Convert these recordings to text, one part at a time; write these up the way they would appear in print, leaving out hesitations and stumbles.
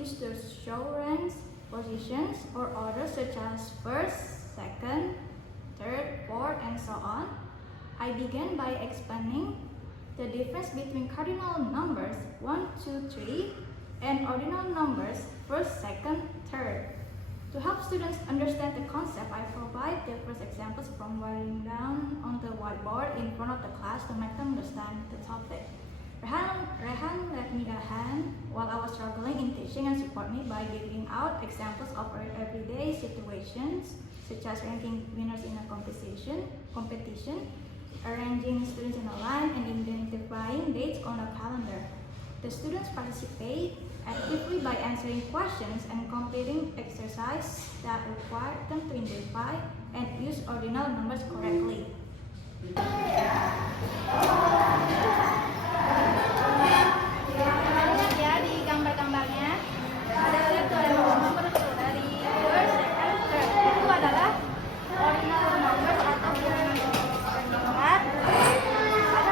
used to show ranks, positions, or orders such as first, second, third, fourth, and so on. I began by explaining the difference between cardinal numbers 1, 2, 3 and ordinal numbers first, second, third. To help students understand the concept, I provide the first examples from writing down on the whiteboard in front of the class to make them understand the topic. Rehan lent me a hand while I was struggling in teaching and support me by giving out examples of everyday situations such as ranking winners in a competition, arranging students in a line, and identifying dates on a calendar. The students participate actively by answering questions and completing exercises that require them to identify and use ordinal numbers correctly. Lihat ya di gambar-gambarnya. Lihat tuh ada nomor dari first, second, third. Itu adalah ordinal numbers atau bilangan nomor.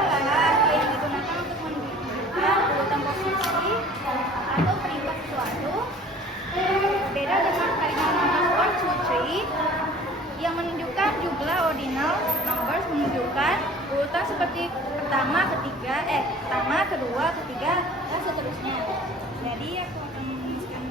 Adalah yang digunakan untuk menunjukkan urutan posisi atau peringkat sesuatu. Beda dengan cardinal numbers 1, 2, 3 yang menunjukkan jumlah ordinal numbers menunjukkan urutan seperti pertama, kedua, ketiga, dan seterusnya. Jadi aku akan menuliskan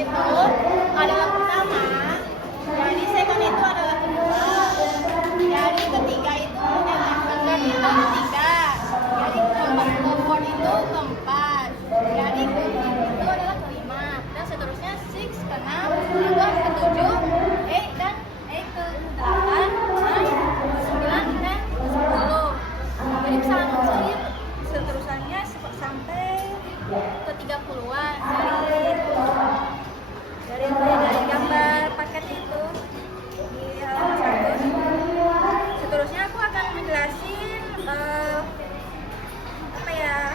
itu adalah pertama, jadi second itu adalah kedua, jadi ketiga itu third itu ketiga, jadi fourth itu keempat, jadi itu adalah kelima, dan seterusnya six ke enam, seven ke tujuh, eight ke delapan, nine, sembilan dan ke 10. Jadi bisa langsung saja seterusannya sampai ke 30-an dari gambar paket itu di halaman 1. Seterusnya aku akan menjelasin apa ya.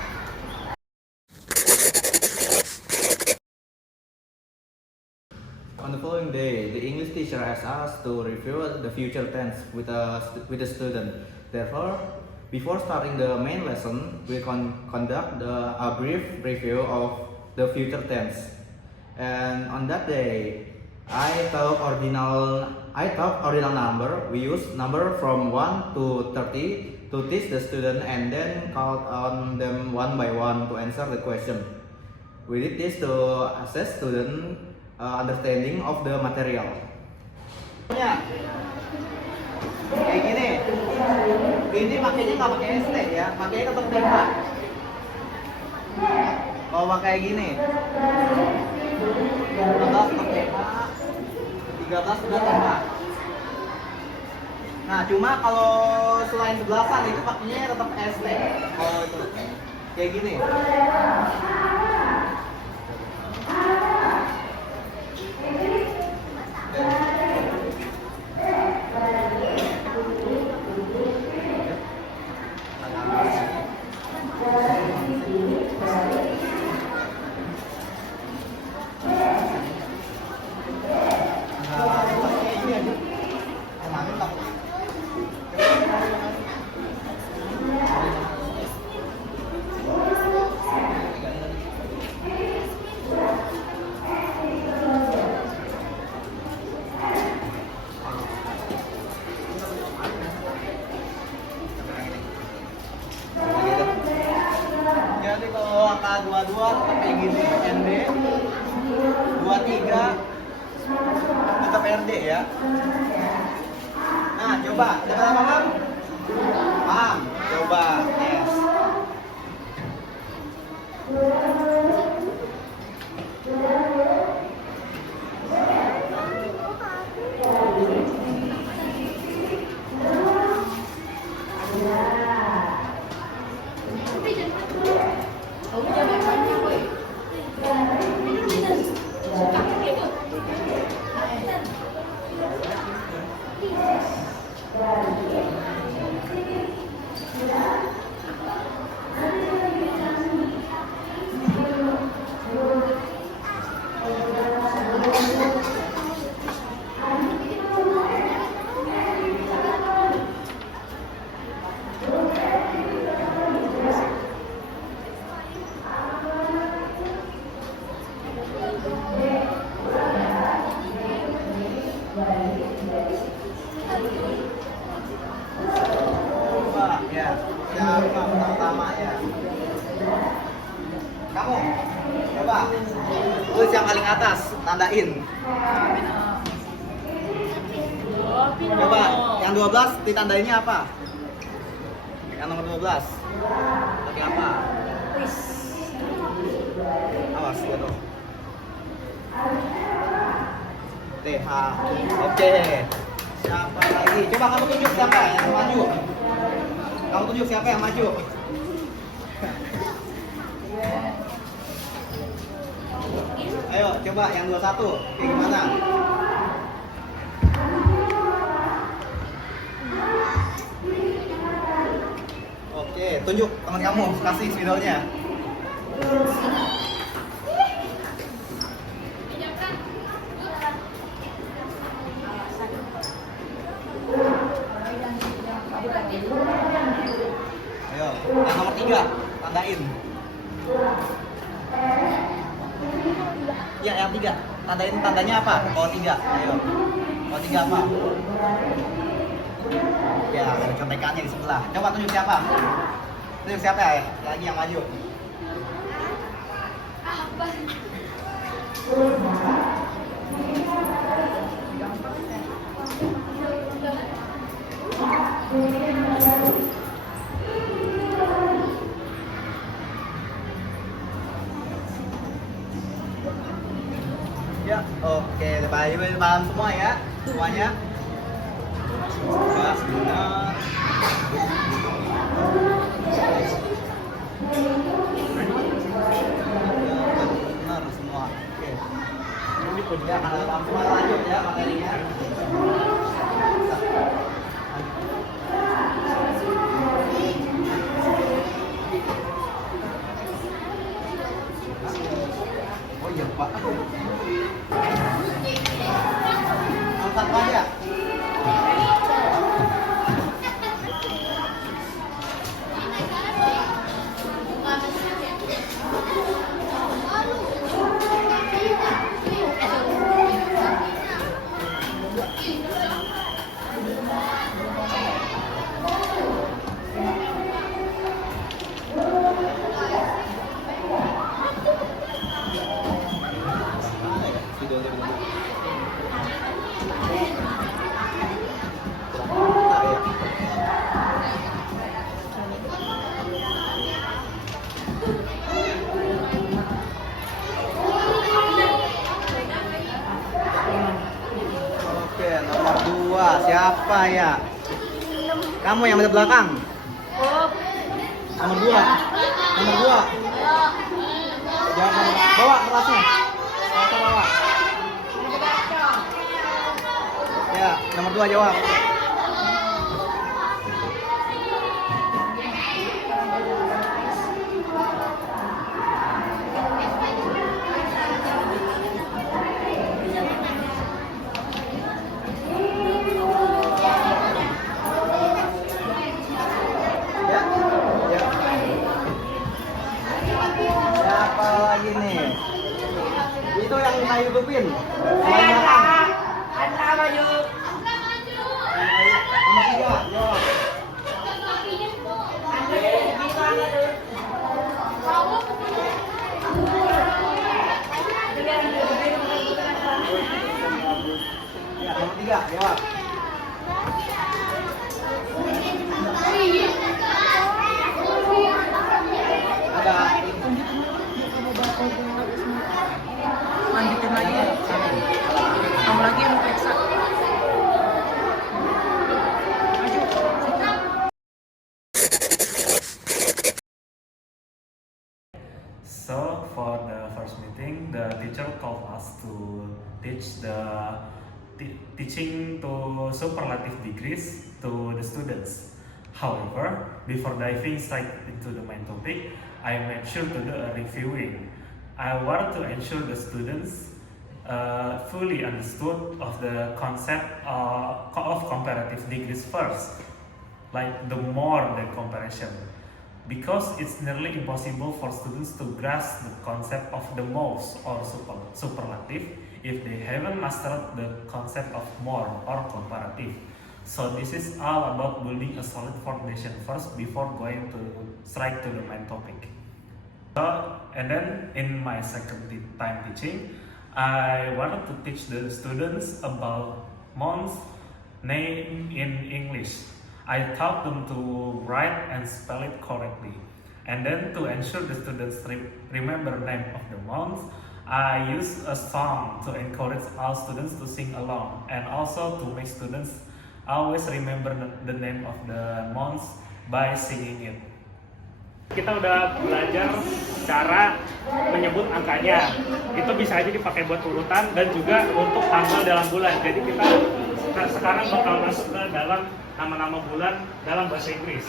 On the following day, the English teacher asked us to review the future tense with the student. Therefore, before starting the main lesson, we conduct a brief review of the future tense. And on that day, I thought ordinal number. We use number from 1 to 30 to teach the student and then count on them one by one to answer the question. We did this to assess student understanding of the material. Kayak gini, ini makanya nggak pakai ST ya, makanya tetap TH. Kalau pakai gini, 12 tetap TH, 13 sudah TH. Nah, cuma kalau selain 11-an itu pakainya tetap ST. Kalau itu, kayak gini. Jadi kalau angka 22 tetap kayak gini, ND 23 tetap RD ya. Nah, coba, udah paham? Paham? Coba, yes. Coba ya, siapa pertama ya? Kamu, coba tulis yang paling atas, tandain. Coba, yang 12 ditandainnya apa? Yang nomor 12 pakai apa? Awas, gitu. TH. Oke. Siapa lagi? Coba kamu tunjuk siapa yang maju. Kamu tunjuk siapa yang maju. Ayo, coba yang 21. Kayak gimana? Oke, tunjuk teman kamu, kasih spidolnya. Ayo, yang nomor 3, tandain. Ya, yang 3. Tandain tandanya apa? Oh, 3. Ayo. Oh, 3 apa? Ya, ada contekannya di sebelah. Coba tunjuk siapa? Tunjuk siapa ya? Lagi yang maju. Apa? Ya, oke, paham semua ya, semuanya. Pas benar. Benar semua. Oke. Ya, kalau langsung lanjut ya materinya. Oh iya Pak. Angkat aja. Oke, nomor 2 siapa ya? Kamu yang di belakang. Nomor 2. Nomor 2. Jangan bawa kertasnya. Bawa. Ya, nomor 2 jawab. Ya. Ya. Siapa lagi nih? Itu yang kita YouTubein. Anda maju. Nomor 3, jawab. Ya, nomor 3, jawab. Ada. Lanjutin lagi ya. Kamu lagi yang periksa. So for the first meeting, the teacher told us to teach teaching to superlative degrees to the students. However, before diving straight into the main topic, I made sure to do a reviewing. I want to ensure the students fully understood of the concept of comparative degrees first, like the more the comparison, because it's nearly impossible for students to grasp the concept of the most or superlative if they haven't mastered the concept of more or comparative. So this is all about building a solid foundation first before going to straight to the main topic. And then in my second time teaching, I wanted to teach the students about months name in English. I taught them to write and spell it correctly. And then to ensure the students remember the name of the month, I used a song to encourage all students to sing along, and also to make students always remember the name of the month by singing it. Kita udah belajar cara menyebut angkanya. Itu bisa aja dipakai buat urutan dan juga untuk tanggal dalam bulan. Jadi kita sekarang bakal masuk ke dalam nama-nama bulan dalam bahasa Inggris.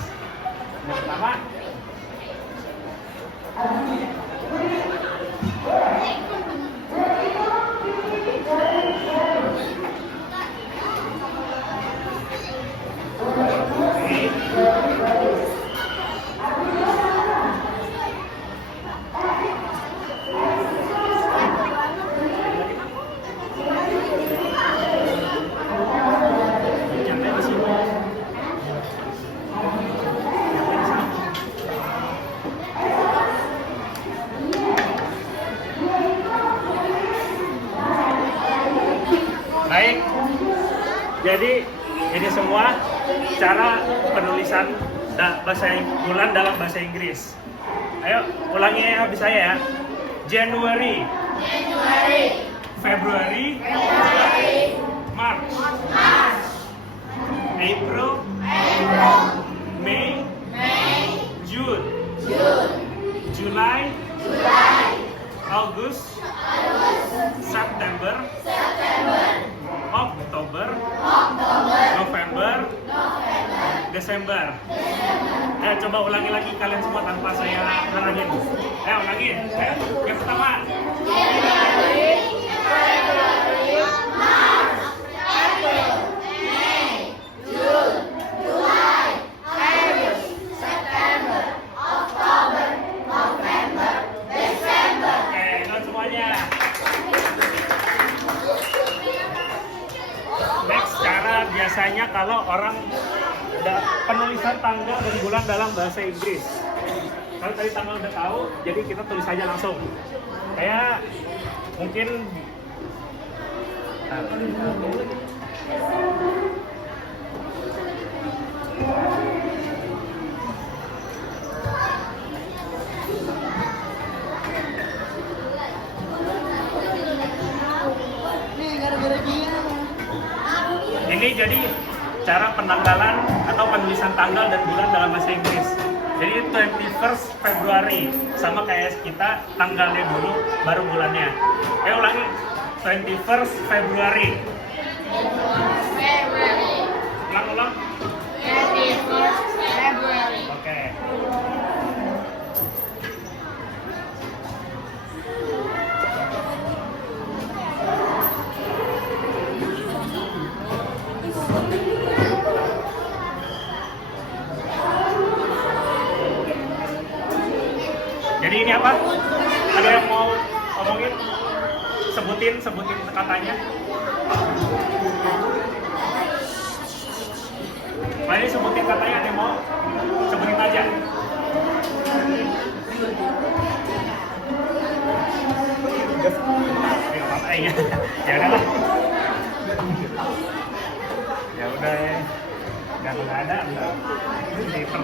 Yang pertama, baik. Jadi ini semua cara penulisan bulan dalam bahasa Inggris. Ayo ulangi habis saya ya. January, February, March, April, May, June, July, August, September, October, November, Desember. Ayo coba ulangi lagi kalian semua tanpa saya ngarangin. Ayo ulangi. Ayo. Yang pertama. Biasanya kalau orang penulisan tanggal dan bulan dalam bahasa Inggris, kalau tadi tanggal udah tahu, jadi kita tulis aja langsung. Kayak mungkin ini jadi cara penanggalan atau penulisan tanggal dan bulan dalam bahasa Inggris. Jadi 21st February sama kayak kita tanggalnya dulu baru bulannya. Ulangi. 21st February. Ulang. 21st February. Oke. Jadi ini apa? Ada yang mau ngomongin? Sebutin katanya. Ini sebutin katanya, ada yang mau? Sebutin aja. Ya udahlah. Ya udah ya. Nggak ada. Paper.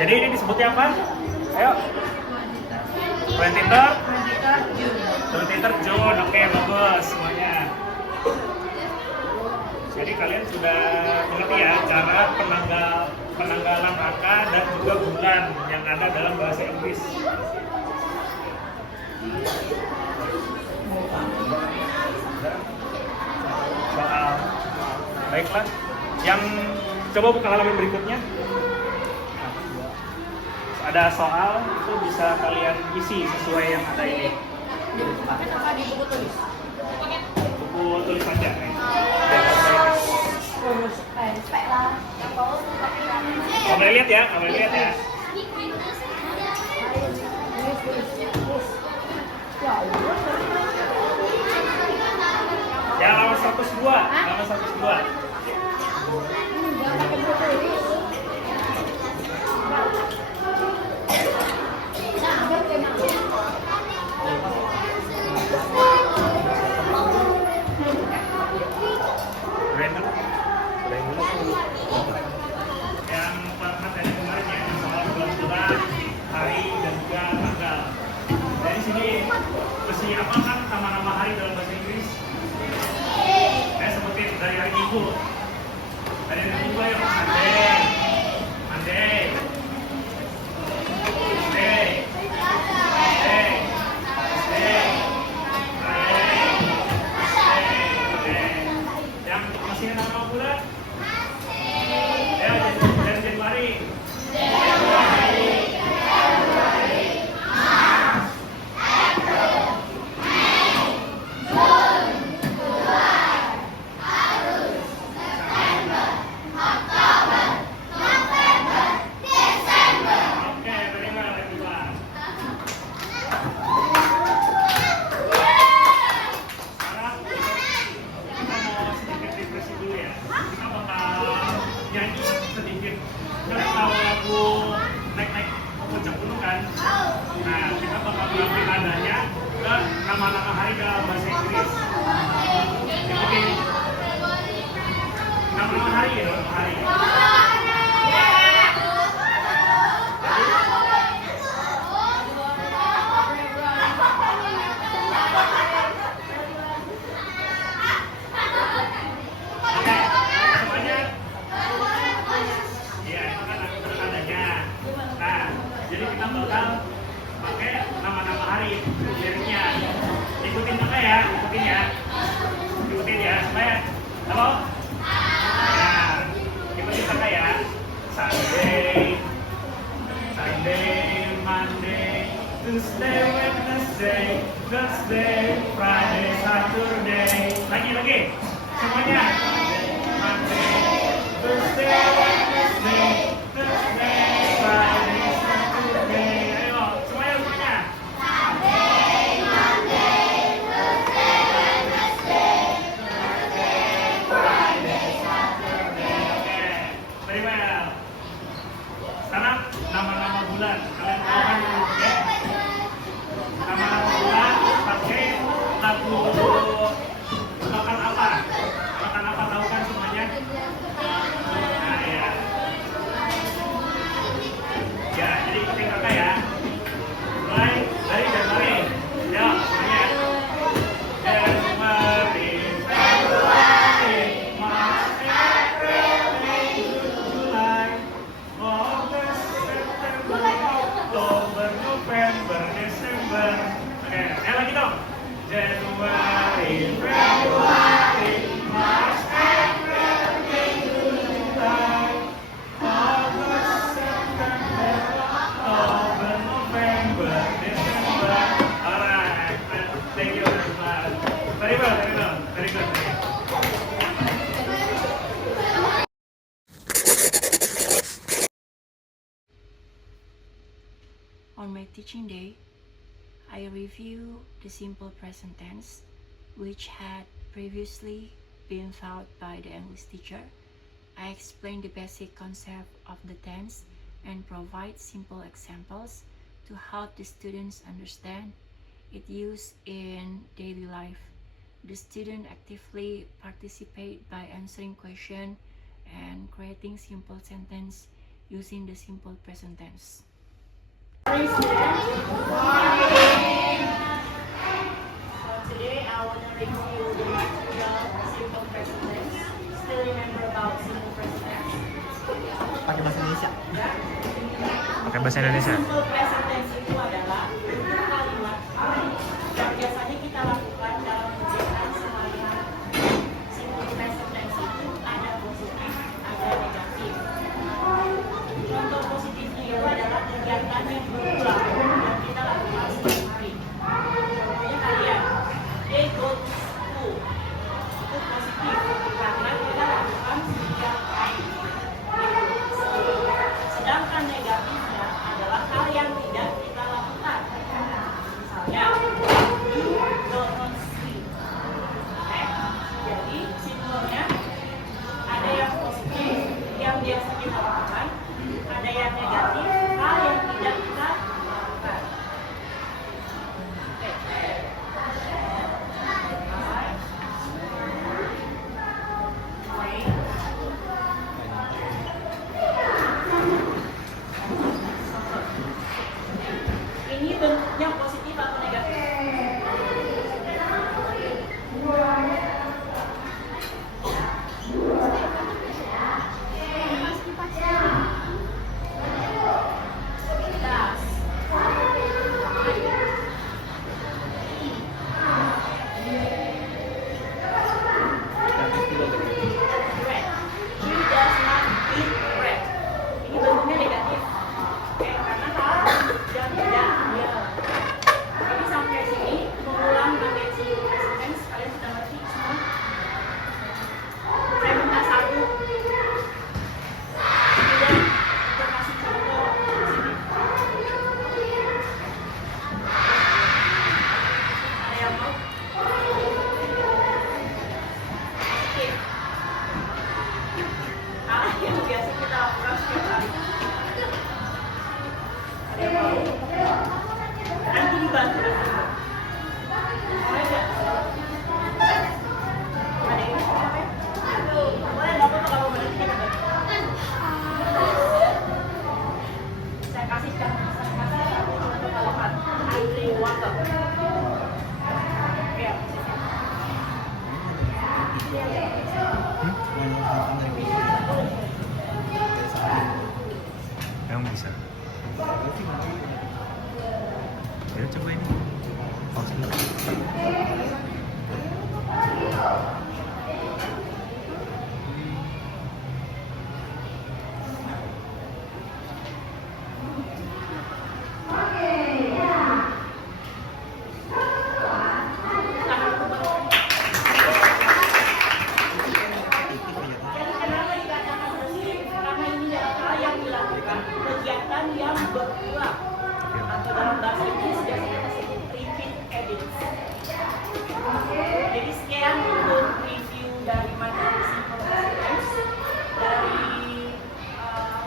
Jadi ini disebutnya apa? Ayo. 23rd June. Oke, bagus semuanya. Jadi kalian sudah mengerti ya cara penanggalan angka dan juga bulan yang ada dalam bahasa Inggris. Baiklah. Yang coba buka halaman berikutnya. Ada soal itu bisa kalian isi sesuai yang ada ini. Buku tulis saja. Kamu lihat ya. Ya, halaman 102. Yang materi kemarin ya, soal bulan-bulan, hari dan juga tanggal. Dari sini mesti apa kan nama-nama hari dalam bahasa Inggris? Saya sebutin dari hari Minggu. Dari hari Minggu ya, Sunday. Jadi kita bakal pakai nama-nama hari liriknya. Ikutin kakak ya, ikutin ya, supaya halo. Ya, ikutin kakak ya. Sunday, Monday, Tuesday, Wednesday, Thursday, Friday, Saturday. Lagi, semuanya. Monday, Tuesday, Wednesday, Thursday, Friday, Saturday. Ayo, semuanya. Very well. Sekarang nama-nama bulan. Kalian tahu kan ya? Nama-nama bulan pakai lagu makan apa? Makan apa tahu kan semuanya? Nah ya. Ya, jadi ikutin kakak ya. Mulai dari Januari. Ya, semuanya. Januari, Februari, March, April, May, July, August, September, October, November, December. Oke, lagi dong. Januari, Februari, March, April, May, July, August, September, October, November, December. Alright, thank you very much. Very well, very good. On my teaching day, I review the simple present tense, which had previously been taught by the English teacher. I explain the basic concept of the tense and provide simple examples to help the students understand its use in daily life. The student actively participate by answering questions and creating simple sentence using the simple present tense. So today I want to review the simple present tense. Still remember about simple present tense? Pakai bahasa Indonesia. Pakai bahasa Indonesia. Simple present tense itu adalah kalimat yang biasanya kita lakukan dalam kegiatan sehari-hari. Simple present tense itu ada positif, ada negatif. Contoh positifnya itu adalah kegiatan yang berulang yang kita lakukan setiap hari. Contohnya kalian, they go to school. Itu positif karena kita lakukan setiap hari. Sedangkan negatifnya adalah hal yang tidak kita lakukan. Misalnya, you don't sleep. Oke? Jadi, simpelnya ada yang positif yang biasa kita lakukan, ada yang negatif hal yang tidak kita lakukan. Oke. Alright. Wait. Ini bentuknya positif atau negatif? Das. Bread. He does not eat bread. Ini bentuknya negatif. Oke, karena hal yang tidak dia lakukan. Jadi sampai sini mengulang dengan simple present tense kalian sudah ngerti semua? Saya minta satu. Kemudian kita kasih contoh positif. Ada yang mau? Positif. Hal yang biasa kita lakukan setiap hari. Ada yang mau? Nanti dibantu. Boleh nggak? Ada yang mau? Boleh nggak apa-apa kalau boleh kita bantu. Saya kasih satu kalimat. I drink water. Ya. Yang bisa. Ya coba ini. Pause dulu. Kenapa dikatakan resmi? Karena ini adalah yang dilakukan kegiatan yang berulang atau dalam bahasa Inggris biasanya kita sebut repeat edits. Jadi sekian untuk review dari materi simple present tense. Dari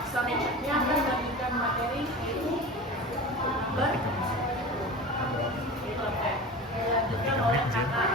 selanjutnya akan melanjutkan materi yaitu number. Dilanjutkan oleh kakak.